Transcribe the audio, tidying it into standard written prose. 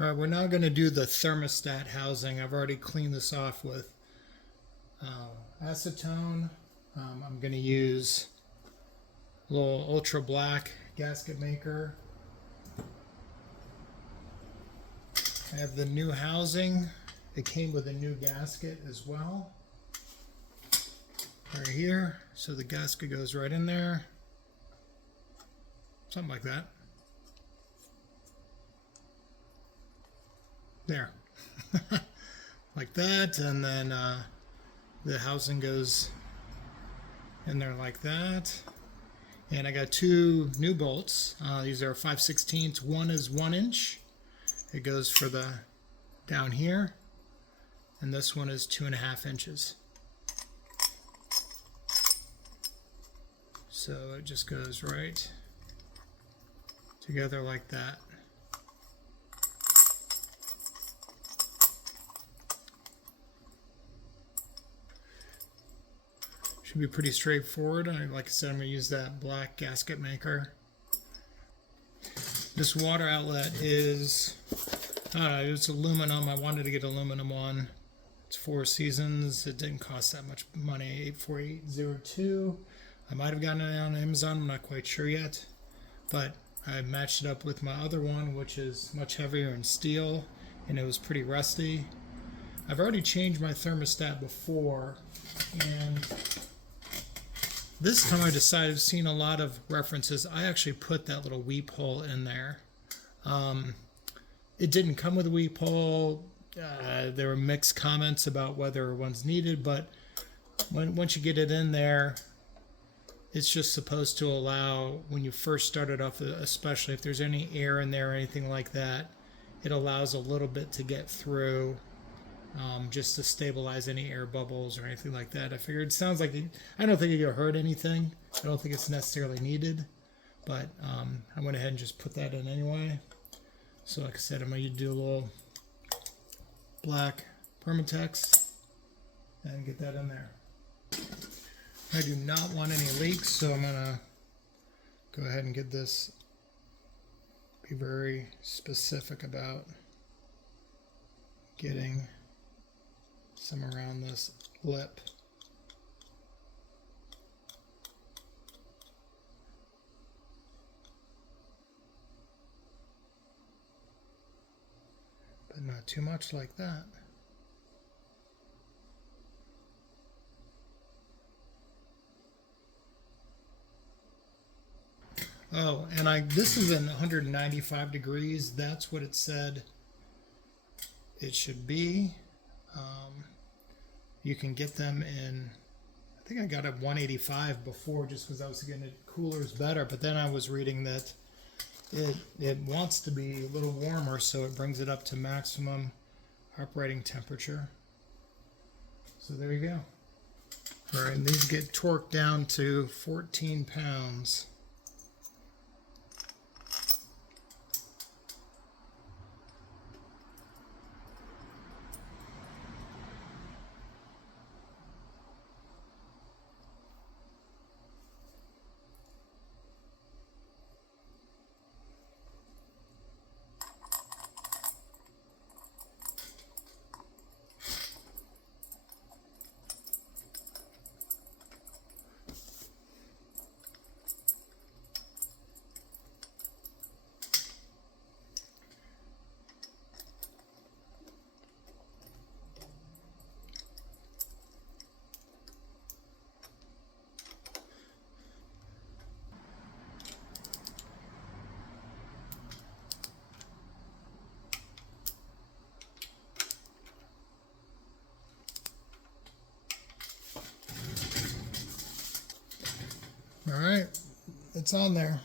All right, we're now going to do the thermostat housing. I've already cleaned this off with acetone. I'm going to use a little ultra black gasket maker. I have the new housing. It came with a new gasket as well. Right here. So the gasket goes right in there. Something like that. There. Like that. And then the housing goes in there like that. And I got two new bolts. These are 5/16. One is 1 inch. It goes for the down here. And this one is 2.5 inches. So it just goes right together like that. Should be pretty straightforward. Like I said, I'm going to use that black gasket maker. This water outlet is, it's aluminum. I wanted to get aluminum one. It's 4 Seasons. It didn't cost that much money, 84802. I might have gotten it on Amazon. I'm not quite sure yet. But I matched it up with my other one, which is much heavier in steel, and it was pretty rusty. I've already changed my thermostat before, and this time I decided, I've seen a lot of references. I actually put that little weep hole in there. It didn't come with a weep hole. There were mixed comments about whether one's needed, but once you get it in there, it's just supposed to allow, when you first start it off, especially if there's any air in there or anything like that, it allows a little bit to get through. Just to stabilize any air bubbles or anything like that. I figured, it sounds like I don't think it could hurt anything. I don't think it's necessarily needed, but I went ahead and just put that in anyway. So like I said, I'm going to do a little black Permatex and get that in there. I do not want any leaks, so I'm going to go ahead and get this, be very specific about getting some around this lip. But not too much like that. Oh, and this is in 195 degrees. That's what it said it should be. You can get them in, I think I got it 185 before, just because I was thinking it cooler is better, but then I was reading that it wants to be a little warmer, so it brings it up to maximum operating temperature. So there you go. All right, and these get torqued down to 14 pounds. All right, it's on there.